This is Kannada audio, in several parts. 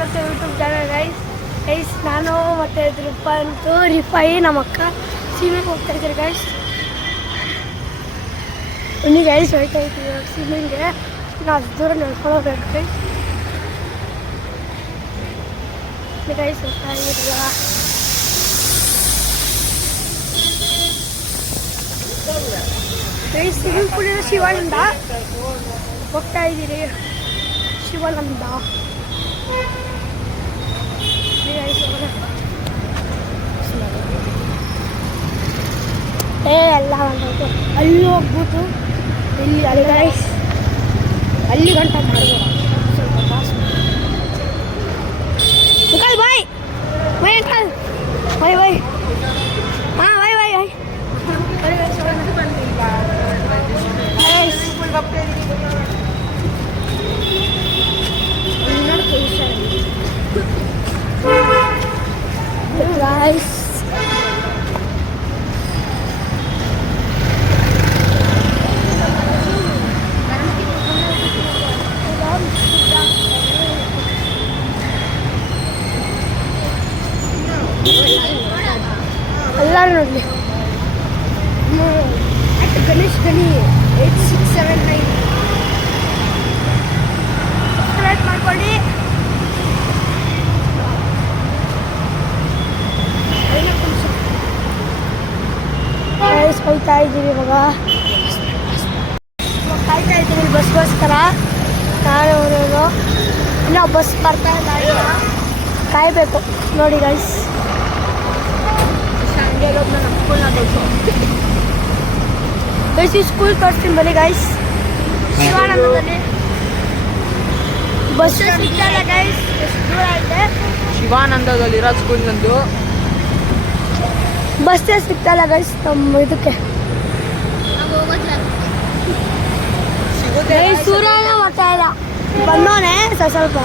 ಮತ್ತು ಯೂಟ್ಯೂಬ್ ಚಾನಲ್ ಗೈಸ್ ನಾನು ಮತ್ತು ರಿಫೈ ನಮ್ಮ ಅಕ್ಕ ಸೀಮೆಗೆ ಹೋಗ್ತಾ ಇದ್ದೀರಿ ಗೈಸ್. ಬನ್ನಿ ಗೈಸ್, ಹೋಗ್ತಾ ಇದ್ದೀವಿ ಸೀಮೆಗೆ. ನಾವು ಅಷ್ಟು ದೂರ ನಡ್ಕೊಳ್ಳೋಬೇಕು ಗೈಸ್ ಹೋಗ್ತಾ ಇದ್ದೀರಲ್ಲ. ಗೈಸ್ ಸ್ವಿಮ್ಮಿಂಗ್ ಪೂಲಿನ ಶಿವಾನಂದ ಹೋಗ್ತಾ ಇದ್ದೀರಿ. ಶಿವಾನಂದ ಎಲ್ಲ ಬಂದೋಯ್ತು. ಅಲ್ಲಿ ಹೋಗ್ಬಿಟ್ಟು ಇಲ್ಲಿ ಅಲ್ಲಿ ಗೈಸ್ ಅಲ್ಲಿ ಗಂಟ ಮಾಡ್ಬೋದ ಸ್ವಲ್ಪ ಕಾಸು. ಬಾಯ್ ಬಾಯ್ ಬಾಯ್ ಅಂಕಲ್ ಬಾಯ್ ಬಾಯ್. ಹಾಂ ಬಾಯ್ ಬಾಯ್ ಬಾಯ್. Guys, ಎಲ್ಲರೂ ನೋಡಲಿ. ಗಣೇಶ್ ಗಣಿ 8679 ಸಬ್ಸ್ಕ್ರೈಬ್ ಮಾಡ್ಕೊಳ್ಳಿ. ಹೋಗ್ತಾ ಇದ್ದೀವಿ ಇವಾಗ. ಕಾಯ್ತಾ ಇದ್ದೀವಿ ಬಸ್ಗೋಸ್ಕರ. ನಾನು ಇನ್ನೂ ಬಸ್ ಬರ್ತಾ ಇಲ್ಲ, ಕಾಯಬೇಕು ನೋಡಿ ಗೈಸ್. ಗೈಸ್ ಈ ಸ್ಕೂಲ್ ತೋರಿಸ್ತೀನಿ ಬನ್ನಿ ಗೈಸ್. ಶಿವಾನಂದದಲ್ಲಿ ಬಸ್ ಸಿಗ್ತಲ್ಲ ಗೈಸ್, ಎಷ್ಟು ದೂರ ಐತೆ. ಶಿವಾನಂದದಲ್ಲಿರೋ ಸ್ಕೂಲ್ ನಂದು ಬಸ್ಸೇ ಸಿಗ್ತಲ್ಲ ಗೈಸ್ ನಮ್ಮ ಇದಕ್ಕೆ. ಸೂರ್ಯನ ಬರ್ತಾ ಇಲ್ಲ, ಬಂದವನೇ ಸ್ವಲ್ಪ.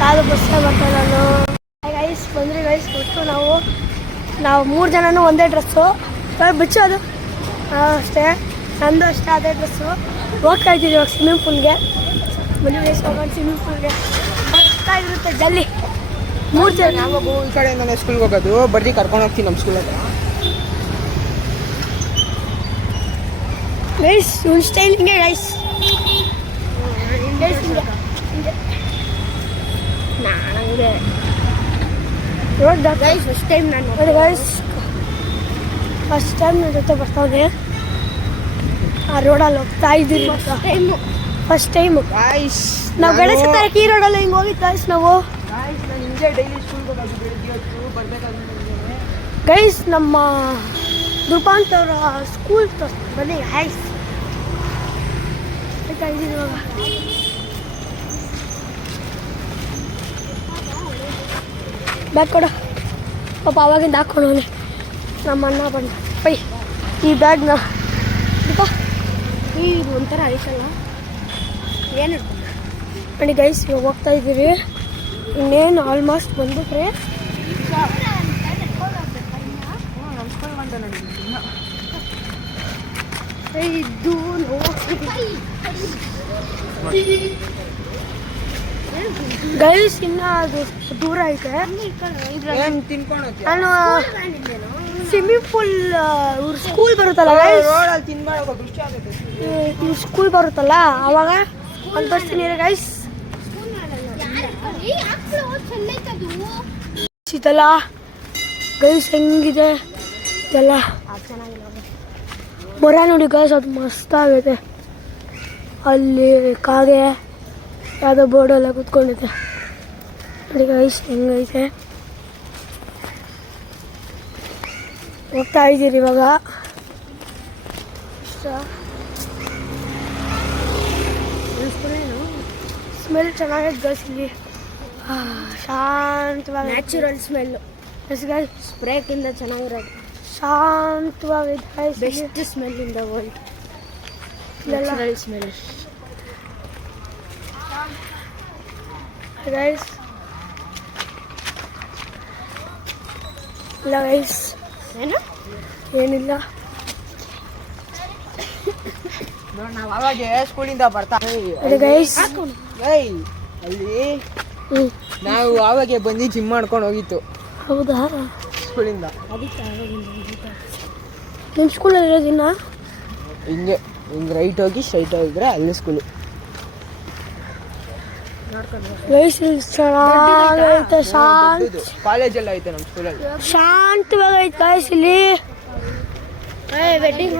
ಯಾವುದು ಬಸ್ಸೇ ಬರ್ತಾ ನಾನು ಗೈಸ್. ಬಂದ್ರಿ ಗೈಸ್, ಕೊಟ್ಟು ನಾವು 3 ಜನನೂ ಒಂದೇ ಡ್ರೆಸ್ಸು. ಬಿಚ್ಚೋದು ಅಷ್ಟೇ, ನಂದು ಅಷ್ಟೇ ಅದೇ ಡ್ರೆಸ್ಸು. ಹೋಗ್ತಾ ಇದ್ದೀವಿ ಇವಾಗ ಸ್ವಿಮ್ಮಿಂಗ್ ಪೂಲ್ಗೆ. ಮನೆ ಗೈಸ್ ಹೋಗೋಣ ಸ್ವಿಮ್ಮಿಂಗ್ ಪೂಲ್ಗೆ. ಬರ್ತಾ ಇರುತ್ತೆ ಜಲ್ಲಿ 3 ಜನ. ಯಾವಾಗ ಈ ಕಡೆ ನಾನು ಸ್ಕೂಲ್ಗೆ ಹೋಗೋದು, ಬರ್ರಿ ಕರ್ಕೊಂಡು ಹೋಗ್ತೀನಿ ನಮ್ಮ ಸ್ಕೂಲ್ ಹತ್ರ. ಗೈಸ್ ಇವ್ನ ಸ್ಟೈಲ್ ಹಿಂಗೆ ಗೈಸ್. ನಾನಂಗೆ ರೋಡ್ ಗೈಸ್ ಫಸ್ಟ್ ಟೈಮ್ ನಾನು ಗೈಸ್ ಫಸ್ಟ್ ಟೈಮ್ ನನ್ನ ಜೊತೆ ಬರ್ತಾವೆ. ಆ ರೋಡಲ್ಲಿ ಹೋಗ್ತಾ ಇದ್ದೀವಿ ಫಸ್ಟ್ ಟೈಮು. ನಾವು ಗಣೇಶ ತರಕ್ಕೆ ಈ ರೋಡಲ್ಲಿ ಹಿಂಗೆ ಹೋಗಿದ್ದು ಗೈಸ್ ನಾವು. ಗೈಸ್ ನಮ್ಮ ರೂಪಾಂತರ ಸ್ಕೂಲ್ ಬನ್ನಿ ಹೈಸ್ ಹೋಗ್ತಾ ಇದ್ದೀವಿ ಇವಾಗ. ಬ್ಯಾಗ್ ಕೊಡು ಪಾಪ, ಅವಾಗಿಂದ ಹಾಕ್ಕೊಂಡವನೆ ನಮ್ಮ ಅಣ್ಣ ಬಂದು. ಪೈ ಈ ಬ್ಯಾಗ್ನ ಇದು ಒಂಥರ ಐತಲ್ಲ ಏನು ಬನ್ನಿ ಗೈಸ್. ಇವಾಗ ಹೋಗ್ತಾ ಇದ್ದೀವಿ. ಇನ್ನೇನು ಆಲ್ಮೋಸ್ಟ್ ಬಂದ್ಬಿಟ್ರೆ ಇದು ಗೈಸ್ ಇನ್ನ ಅದು ದೂರ ಐತೆ. ನಾನು ಸ್ವಿಮ್ಮಿಂಗ್ ಪೂಲ್ ಇವ್ರ ಸ್ಕೂಲ್ ಬರುತ್ತಲ್ಲ ಇವ್ರ ಸ್ಕೂಲ್ ಬರುತ್ತಲ್ಲ ಅವಾಗ ಒಂದು ತೋರಿಸ್ತೀನಿ ಗೈಸ್. ಇದೆಲ್ಲ ಗೈಸ್ ಹೆಂಗಿದೆ ಇದೆಲ್ಲ ಮರ ನೋಡಿ ಗೈಸ್, ಅದು ಮಸ್ತ್ ಆಗೈತೆ. ಅಲ್ಲಿ ಕಾಗೆ ಯಾವುದೋ ಬೋರ್ಡೆಲ್ಲ ಕೂತ್ಕೊಂಡಿದೆ ನೋಡಿ ಗೈಸ್ ಹೆಂಗೈತೆ. ಹೋಗ್ತಾ ಇದ್ದೀರಿ ಇವಾಗ. ಸ್ಮೆಲ್ ಚೆನ್ನಾಗೈತೆ ಗೈಸ್ ಇಲ್ಲಿ, ಶಾಂತವಾಗಿ ನ್ಯಾಚುರಲ್ ಸ್ಮೆಲ್ಲು. ಸ್ಪ್ರೇಕಿಂದ ಚೆನ್ನಾಗಿರೋದು, ಶಾಂತವಾಗಿದೆ guys. Best smell in the world, natural smell guys. ಇಲ್ಲ ಗೈಸ್ ಏನಿಲ್ಲ ನಾವು ಅವಾಗೆ ಸ್ಕೂಲಿಂದ ಬರ್ತಾ ಗೈಸ್ ಏಯ್ ಅಲ್ಲಿ ನಾವು ಆವಾಗೆ ಬಂದು ಜಿಮ್ ಮಾಡ್ಕೊಂಡು ಹೋಗಿತ್ತು ಹೌದಾ ಸ್ಕೂಲಿಂದ. ನಿಮ್ಮ ಸ್ಕೂಲಲ್ಲಿ ಇರೋದಿನ್ನ ಹಿಂಗೆ ರೈಟ್ ಹೋಗಿ ಸ್ಟ್ರೈಟ್ ಹೋಗಿದ್ರೆ ಅಲ್ಲಿ ಸ್ಕೂಲು. ಗೈಸ್ ಚೆನ್ನಾಗೈತೆ ಕಾಲೇಜೆಲ್ಲ ಐತೆ ನಮ್ಮ ಸ್ಕೂಲಲ್ಲಿ. ಶಾಂತವಾಗೈತೆ ಗೈಸ್ ಇಲ್ಲಿ. ವೆಡ್ಡಿಂಗ್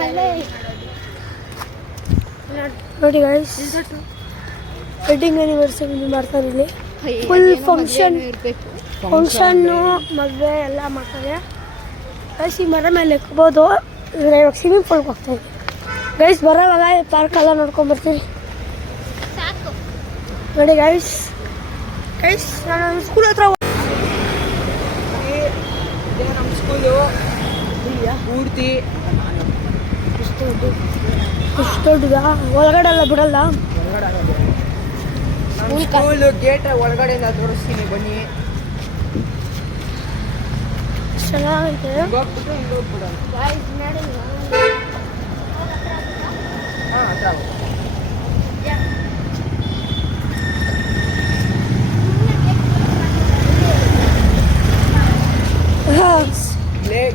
ನೋಡಿ ಗೈಸ್ ವೆಡ್ಡಿಂಗ್ ಆ್ಯನಿವರ್ಸರಿ ಮಾಡ್ತಾರೆ ಇಲ್ಲಿ. ಫುಲ್ ಫಂಕ್ಷನ್ನು ಮದುವೆ ಎಲ್ಲ ಮಾಡ್ತಾರೆ ಗೈಸ್. ಈ ಮರ ಮೇಲೆ ಇಕ್ಬೋದು. ಇವಾಗ ಸ್ವಿಮ್ಮಿಂಗ್ ಪೂಲ್ಗೆ ಹೋಗ್ತಾ ಇದ್ದೀವಿ ಗೈಸ್. ಬರೋವಾಗ ಪಾರ್ಕ್ ಎಲ್ಲ ನೋಡ್ಕೊಂಬರ್ತೀವಿ ನೋಡಿ ಗೈಸ್. ನಾನು ಸ್ಕೂಲ್ ಹತ್ರ ಇದೇ ನಮ್ಮ ಸ್ಕೂಲು ಪೂರ್ತಿ. ಇಷ್ಟು ದೊಡ್ಡದಾ? ಒಳಗಡೆ ಎಲ್ಲ ಬಿಡಲ್ಲ. ನಮ್ಮ ಸ್ಕೂಲು ಗೇಟ್ ಒಳಗಡೆಯಿಂದ ತೋರಿಸ್ತೀನಿ ಬನ್ನಿ. ಚೆನ್ನಾಗೈತೆ ಹೋಗ್ಬಿಟ್ಟು ಇಲ್ಲಿ ಹೋಗ್ಬಿಡೋಣ. ಹಾಂ ಹತ್ರ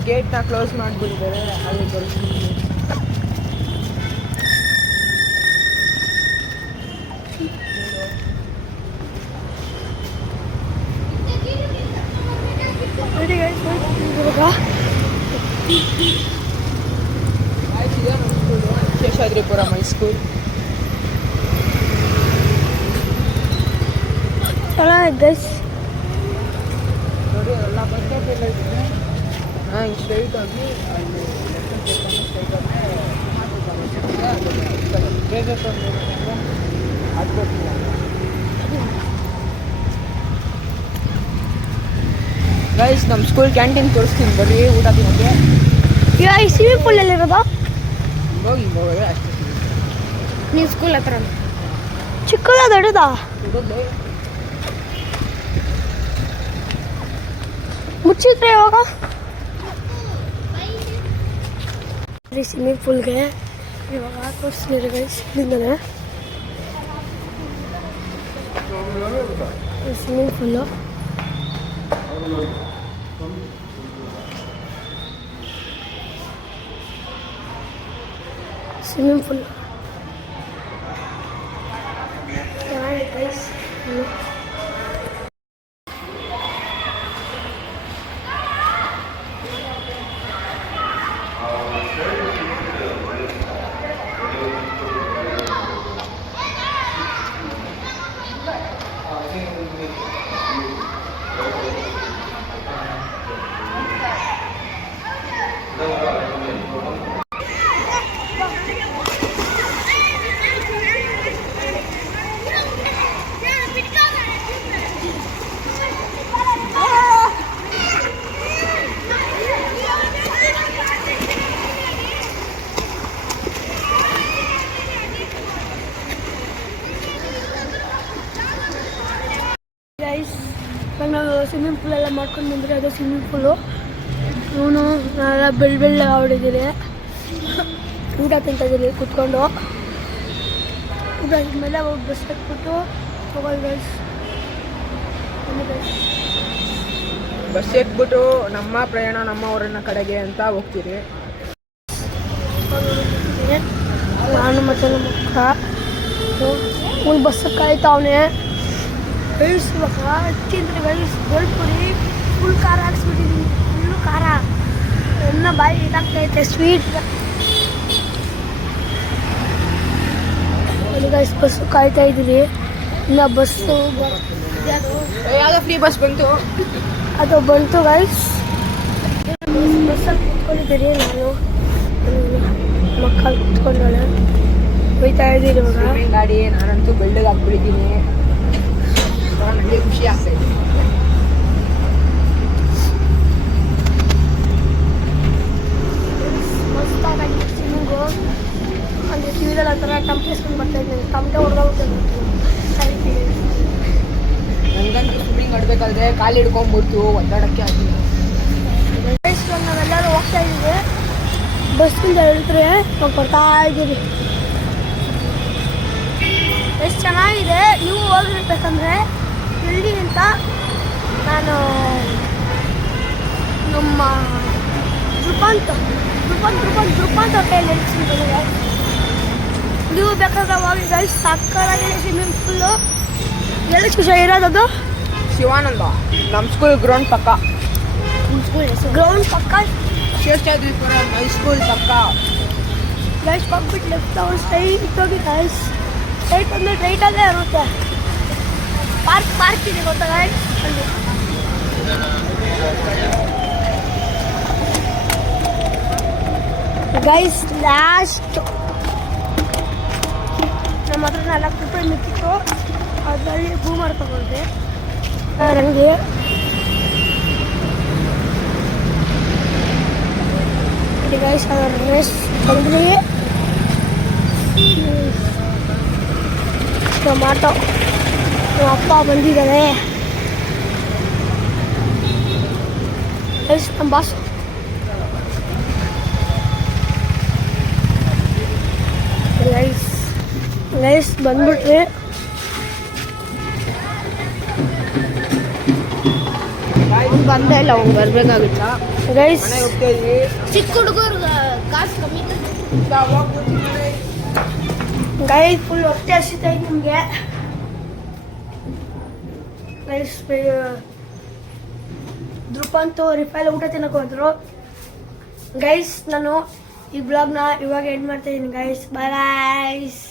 ಗೇಟ್ನ ಕ್ಲೋಸ್ ಮಾಡಿಬಿಟ್ಟಿದ್ದಾರೆ. ಅಲ್ಲಿ ತೋರಿಸ್ತೀನಿ. ಶೇಷಾದ್ರಿಪುರ ಮೈಸ್ಕೂಲ್ ಚೆನ್ನಾಗಿದೆ ಗೈಸ್. ನೋಡಿ ಎಲ್ಲ ಬಸ್ ಎಲ್ಲ ಇದ್ದಾರೆ. ಹಾಂ ಈಗ ಸ್ಟ್ರೈಟ್ ಆಗಿ ಅಲ್ಲಿ ಸ್ಟ್ರೈಟ್ ಆಗ್ಬೋದಿಲ್ಲ. ಗೈಸ್ ನಮ್ಮ ಸ್ಕೂಲ್ ಕ್ಯಾಂಟೀನ್ ತೋರಿಸ್ತೀನಿ ಬರ್ರಿ ಊಟ ತಿನ್ನೋಕ್ಕೆ. ಇವಾಗ ಈ ಸ್ವಿಮ್ಮಿಂಗ್ ಪೂಲಲ್ಲಿ ಇರೋದು ಹೋಗಿ ಹೋಗೋದು ಅಷ್ಟೇ. ನಿಮ್ಮ ಸ್ಕೂಲ್ ಹತ್ರ ಚಿಕ್ಕದ ದೊಡ್ಡದಾ? ಮುಚ್ಚಿದ್ರೆ ಇವಾಗ ಸ್ವಿಮ್ಮಿಂಗ್ ಪೂಲ್ಗೆ ಇವಾಗ ತೋರಿಸ್ತೀನಿ ಗೈಸ್. ಇಲ್ಲಿಂದಲೇ ಸ್ವಿಮ್ಮಿಂಗ್ ಪೂಲು. ಸ್ವಿಮ್ಮಿಂಗ್ ಪೂಲ್ ಚೆನ್ನಾಗಿದೆ ಗೈಸ್. ಗೈಸ್ ನಾವು ಸ್ವಿಮ್ಮಿಂಗ್ ಪೂಲ್ ಎಲ್ಲ ಮಾಡ್ಕೊಂಡು ಬಂದರೆ ಅದು ಸ್ವಿಮ್ಮಿಂಗ್ ಪೂಲು. ಇವನು ನಾನೆಲ್ಲ ಬೆಳ್ಳ ಆಡಿದ್ದೀರಿ. ಊಟ ತಿಂತಿದ್ದೀರಿ ಕೂತ್ಕೊಂಡು. ಊಟ ಆದಮೇಲೆ ಹೋಗಿ ಬಸ್ ಹಾಕ್ಬಿಟ್ಟು ಹೋಗೋದು ಗೈಸ್. ಬಸ್ ಎಕ್ಬಿಟ್ಟು ನಮ್ಮ ಪ್ರಯಾಣ ನಮ್ಮ ಊರಿನ ಕಡೆಗೆ ಅಂತ ಹೋಗ್ತೀರಿ. ನಾನು ಮತ್ತು ನಮ್ಮ ಅಕ್ಕ ಫುಲ್ ಬಸ್ ಕಾಯ್ತಾವನೆ ಗೈಸ್. ಇವಾಗ ತಿಂದ್ರೆ ಗೈಸ್ ಗೋಲ್ಪುರಿ ಫುಲ್ ಖಾರ ಹಾಕ್ಸ್ಬಿಟ್ಟಿದ್ದೀನಿ. ಫುಲ್ಲು ಖಾರ ಎಲ್ಲ ಬಾಯಿ ಇದಾಗ್ತೈತೆ ಸ್ವೀಟ್. ಗೈಸ್ ಬಸ್ಸು ಕಾಯ್ತಾ ಇದ್ದೀರಿ. ಇನ್ನು ಬಸ್ಸು ಯಾವುದೋ ಫ್ರೀ ಬಸ್ ಬಂತು, ಅದು ಬಂತು ಗೈಸ್. ಬಸ್ಸಲ್ಲಿ ಕೂತ್ಕೊಂಡಿದ್ದೀರಿ. ನಾನು ಮಕ್ಕಳು ಕೂತ್ಕೊಂಡಾಳೆ ಹೋಯ್ತಾ ಇದ್ದೀರಿ ಇವಾಗ. ಸ್ವಿಮ್ಮಿಂಗ್ ಗಾಡಿ ನಾನಂತೂ ಬೆಳ್ಳಗೆ ಹಾಕ್ಬಿಟ್ಟಿದ್ದೀನಿ. ನನಗೆ ಖುಷಿ ಆಗ್ತಾಯಿದೆ. ಮಸ್ತಾಗಿ ಸ್ವಿಮ್ಮಿಂಗು ಅಂದರೆ ಟಿವಿದಲ್ಲಿ ಆ ಥರ ಟಮ್ಕೇಸ್ಕೊಂಡು ಬರ್ತಾಯಿದ್ದೀನಿ. ಟಮ್ಕೆ ಹೊಡೆದೋಗ್ಬಿಟ್ಟು ನನಗಂತೂ ಸ್ವಿಮ್ಮಿಂಗ್ ಆಡಬೇಕಾದ್ರೆ ಕಾಲು ಹಿಡ್ಕೊಂಡ್ಬಿಡ್ತು ಒದ್ದಾಡೋಕ್ಕೆ ಆಗಿಲ್ಲ. ನಾವೆಲ್ಲರೂ ಹೋಗ್ತಾ ಇದ್ದೀವಿ. ಬಸ್ಸಿಂದ ಹೇಳಿದ್ರೆ ನಾವು ಬರ್ತಾ ಇದ್ದೀವಿ. ಎಷ್ಟು ಚೆನ್ನಾಗಿದೆ. ನೀವು ಹೋಗಿರ್ಬೇಕಂದ್ರೆ ಇಲ್ಲಿ ಅಂತ ನಾನು ನಮ್ಮ ಧ್ರುಪಂತ್ ಹೋಟೆಲ್ ಹೇಳ್ತೀನಿ. ನೀವು ಬೇಕಾದ್ರೆ ಹೋಗಿ ಗೈಸ್, ಸಕ್ಕತ್ತಾಗಿದೆ ಸ್ವಿಮ್ಮಿಂಗ್ ಪೂಲು. ಎಲ್ಲಿ ಖುಷಿ ಇರೋದದು? ಶಿವಾನಂದ, ನಮ್ಮ ಸ್ಕೂಲ್ ಗ್ರೌಂಡ್ ಪಕ್ಕ. ಗ್ರೌಂಡ್ ಪಕ್ಕ ಶೇಷಾದ್ರಿಪುರಂ ಹೈಸ್ಕೂಲ್ ಪಕ್ಕ. ಗೈಸ್ ಹೋಗ್ಬಿಟ್ಟು ಲೆಫ್ಟ್ ತಗೊಂಡು ಸ್ಟ್ರೈಟ್ ಹೋಗಿ ಗೈಸ್. ಸ್ಟ್ರೈಟ್ ಅಂದರೆ ರೈಟಲ್ಲೇ ಇರುತ್ತೆ. ಪಾರ್ಕ್ ಇದೆ ಗೊತ್ತಾ ಗೈಸ್? ಅಲ್ಲಿ ಗೈಸ್ ಲಾಸ್ಟ್ ನಮ್ಮ ಹತ್ರ 4 ರೂಪಾಯಿ ಮಿಕ್ಕಿತ್ತು, ಅದರಲ್ಲಿ ಬೂಮರ್ ತಗೊಂಡೆ. ನನಗೆ ಗೈಸ್ ಅದರ ರೇಸ್ ಬಂದ್ರಿ. ಟೊಮಾಟೊ ನಮ್ಮ ಅಪ್ಪ ಬಂದಿದ್ದಾರೆ ಗೈಸ್. ನಮ್ಮ ಬಾಸ್ ಗೈಸ್ ಬಂದ್ಬಿಟ್ರಿ. ಅವ್ನು ಬಂದೇ ಇಲ್ಲ, ಅವ್ನು ಬರಬೇಕಾಗಿತ್ತ. ಗೈಸ್ ಮನೆಗೆ ಹೋಗ್ತಾ ಇದ್ವಿ. ಚಿಕ್ಕ ಹುಡುಗರು ಕಾಸು ಕಮ್ಮಿ. ಗೈಸ್ ಫುಲ್ ಹೊಟ್ಟೆ ಹಸಿತೈತೆ ನಿಮಗೆ. ಗೈಸ್ ಧ್ರುಪಂತು ರಿಫೈಲ್ ಊಟ ತಿನ್ನಕ್ಕೆ ಹೋದ್ರು. ಗೈಸ್ ನಾನು ಈ ಬ್ಲಾಗ್ನ ಇವಾಗ ಎಂಡ್ ಮಾಡ್ತಾ ಇದ್ದೀನಿ ಗೈಸ್. Bye guys.